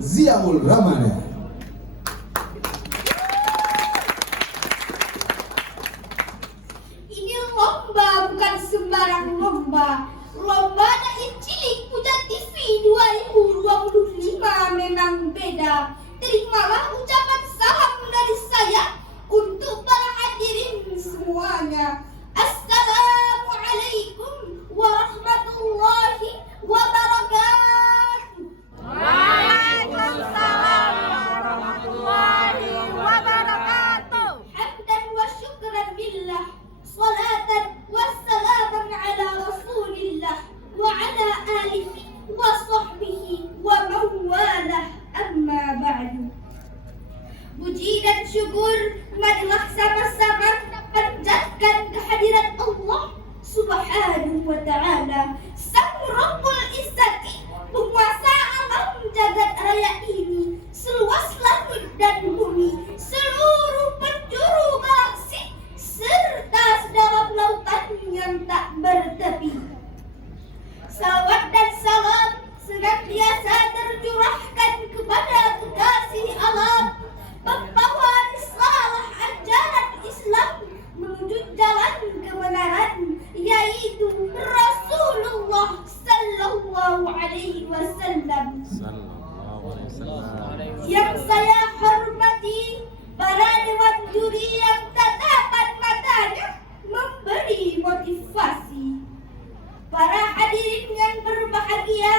Ziaul Ramadan. Ini lomba bukan sembarang lomba. Lomba Naik Cilik Puja TV 2025 memang beda. Terimalah ucapan salam dari saya untuk para hadirin semuanya. Assalamualaikum warahmatullahi wabarakatuh. Waalaikumsalam warahmatullahi wabarakatuh. Hamdan wa syukran billah, salatan wassalaman ala rasulillah wa ala alihi wa sahbihi wa mawalah, amma ba'du. Puji dan syukur marilah sama-sama panjatkan kehadirat Allah Subhanahu wa ta'ala, Sang Rabbul Izzati, penguasa alam jagat raya ini, seluas langit dan bumi, seluruh penjuru galaksi, serta sedalam lautan yang tak bertepi. Salawat dan salam senantiasa tercurahkan kepada kekasih alam, pembawa risalah ajaran Islam menuju jalan kebenaran, yaitu Rasulullah Sallallahu Alaihi Wasallam. Yang saya hormati para dewan juri yang tatapan matanya memberi motivasi, para hadirin yang berbahagia,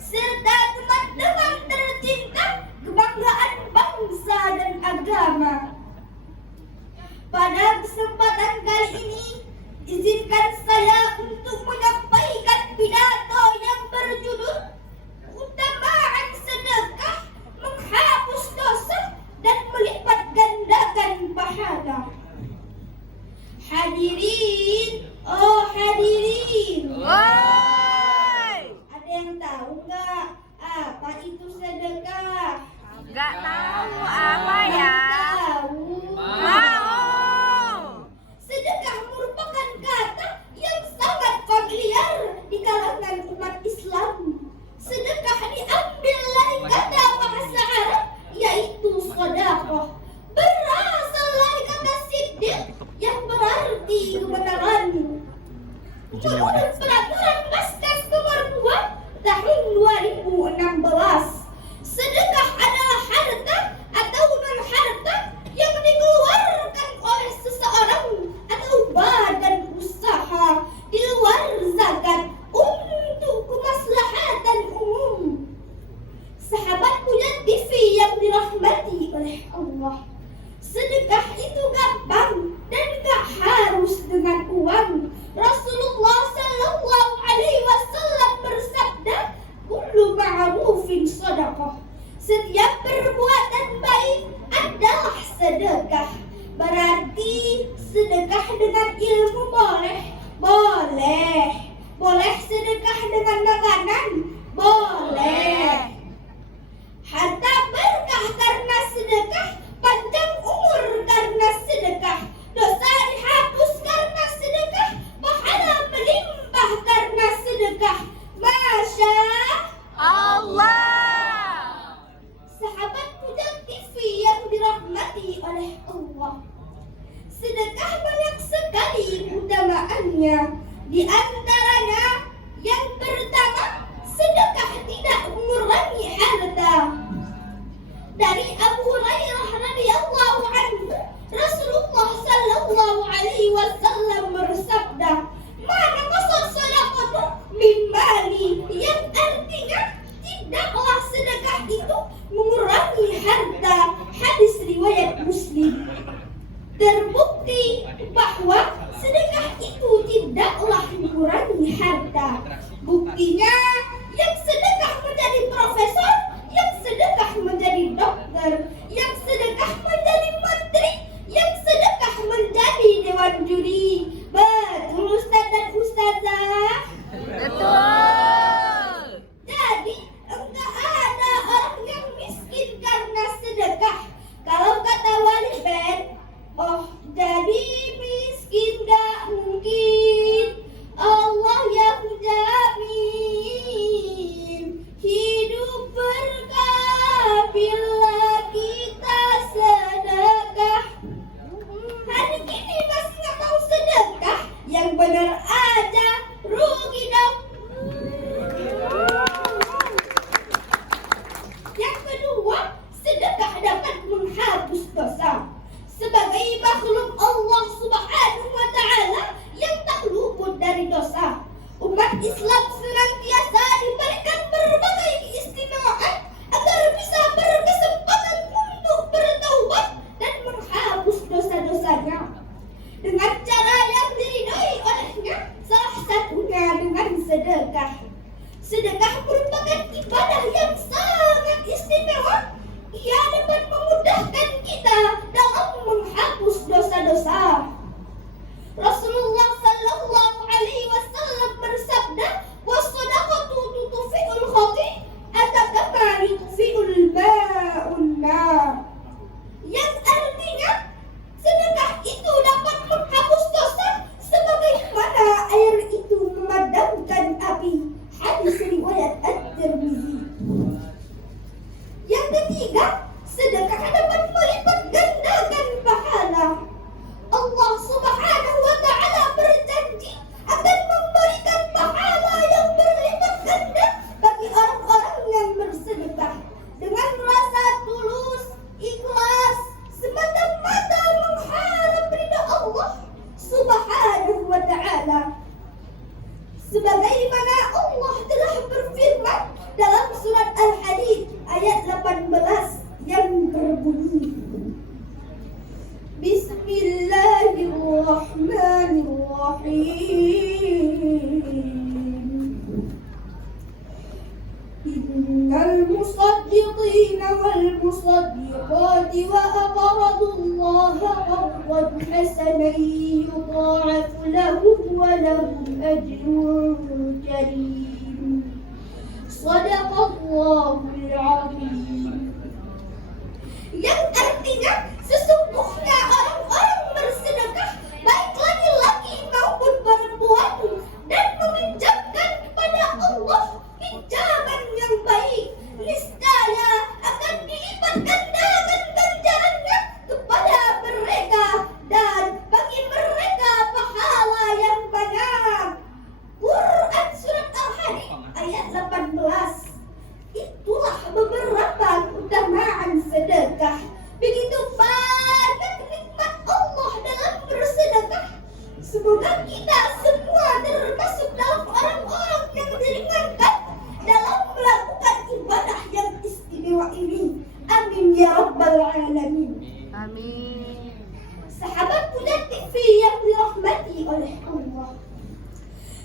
serta teman-teman tercinta kebanggaan bangsa dan agama. Pada kesempatan kali ini, izinkan saya untuk menyampaikan pidato yang berjudul Utamaan Sedekah Menghapus Dosa dan Melipat Gandakan Pahala. Hadirin, oh hadirin, Woi, ada yang tahu nggak apa itu sedekah? nggak tahu apa ya? Tahu. Mau. Sedekah merupakan kata yang sangat familiar di kalangan umat Islam. Sedekah diambil dari kata bahasa Arab yaitu sedekah, berasal dari kata siddiq yang berarti kebenaran. Menurut peraturan Maskas Nomor 2 tahun 2016, sedekah adalah harta atau non-harta yang dikeluarkan oleh seseorang atau badan usaha di luar zakat untuk kemaslahatan umum. Sahabat Puja TV yang dirahmati oleh Allah, sedekah itu gampang dan gak harus dengan uang. Rasulullah Sallallahu Alaihi Wasallam bersabda, kullu ma'rufin sedekah. Setiap perbuatan baik adalah sedekah. Berarti sedekah dengan ilmu boleh. Boleh sedekah dengan makanan? Boleh. Harta berkah karena sedekah, panjang umur karena sedekah, dosa dihapus karena sedekah, pahala melimpah karena sedekah. Masya Allah. Sahabat Puja TV yang dirahmati oleh Allah, sedekah banyak sekali keutamaannya. Di antaranya yang pertama, sedekah tidak mengurangi harta. Dari Abu Hurairah radhiyallahu anhu, Rasulullah Sallallahu Alaihi Wasallam bersabda, "Man qasad sadaqatu min mali," yang artinya tidaklah sedekah itu mengurangi harta. Hadis riwayat Muslim. Terbukti bahwa sedekah itu tidaklah mengurangi harta. Buktinya, yang sedekah menjadi profesor, yang sedekah menjadi dokter, yang sedekah menjadi menteri, yang sedekah menjadi dewan juri. Betul Ustaz dan Ustazah? Betul. Jadi, enggak ada orang yang miskin karena sedekah. Kalau kata Wali Ben, oh jadi miskin gak mungkin, Allah yang jamin. ingat, sedekah dapat melipat gandakan pahala. Allah Subhanahu wa Ta'ala berjanji akan memberikan pahala yang berlipat ganda bagi orang-orang yang bersedekah dengan rasa tulus, ikhlas, semata-mata mengharap ridha Allah Subhanahu wa Ta'ala. Sebagaimana Allah telah berfirman dalam surat Al-Hadid ayat 18 yang berbunyi, Bismillahirrahmanirrahim. Innal musaddiqina wal musaddiqati wa aqradullaha qardan hasanan yudha'afu lahum wa lahum ajrun karim. Shadaqallahul azim. Yang artinya sesungguhnya orang-orang bersedekah baik laki-laki maupun perempuan dan meminjamkan kepada Allah pinjaman yang baik, niscaya akan dilipat gandakan ganjarannya kepada mereka dan bagi mereka pahala yang banyak. Quran surat Al-Hadid ayat 18. Itulah beberapa keutamaan sedekah. Begitu banyak nikmat Allah dalam bersedekah. Semoga kita semua termasuk dalam orang-orang yang diringankan dalam melakukan ibadah yang istimewa ini. Amin ya rabbal alamin. Amin. Sahabat Huda TV yang dirahmati oleh Allah,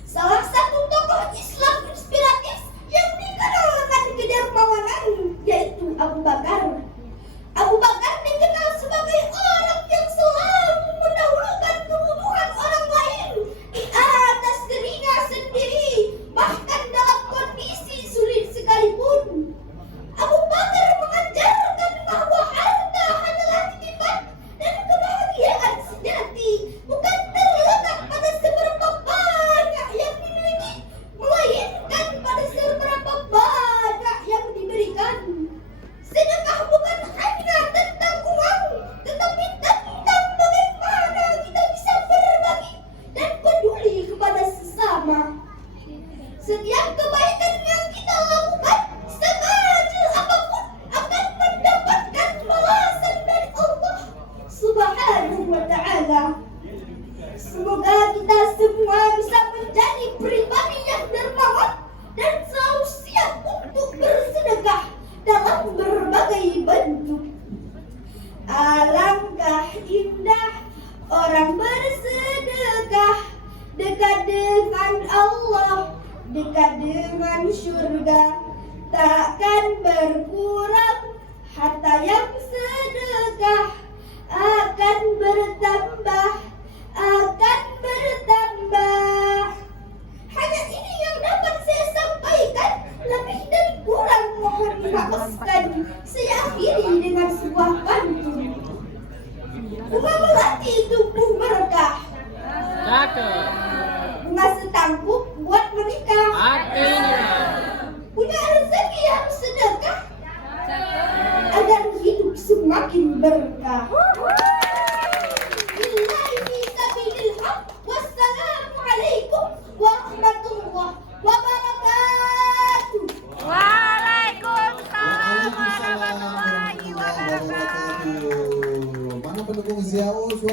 salah satu tokoh Islam inspiratif yang dikenal dengan kedermawanan yaitu Abu Bakar. Abu Bakar dikenal sebagai orang yang selalu mendahulukan kebutuhan orang lain di atas dirinya sendiri, bahkan dalam kondisi sulit sekalipun. Abu Bakar mengajarkan bahwa harta adalah titipan dan kebahagiaan sejati bukan terletak pada seberapa banyak yang dimiliki, melainkan pada seberapa banyak yang diberikan. Sedekah bukan hanya tentang uang, tetapi tentang bagaimana kita bisa berbagi dan peduli kepada sesama. Setiap kebaikan yang kita lakukan, sekecil apapun, akan mendapatkan balasan dari Allah Subhanahu wa Ta'ala. Semoga kita semua bisa menjadi pribadi yang dermawan dan selalu siap untuk bersedekah dalam berbagai bentuk. Alangkah indah orang bersedekah, dekat dengan Allah, dekat dengan surga, takkan berkurang harta yang sedekah, akan bertambah, akan bertambah. Hanya ini yang dapat saya sampaikan, lebih dan kurang mohon dimaafkan. Saya akhiri dengan sebuah pantun. Bunga melati tumbuh berkah, bunga setangkup buat menikah. Artinya Punya rezeki yang sedekah agar hidup semakin berkah. Billahi sabilil haq. Wassalamualaikum warahmatullahi wabarakatuh. Waalaikumsalam warahmatullahi wabarakatuh. Mana pendukung Ziaul?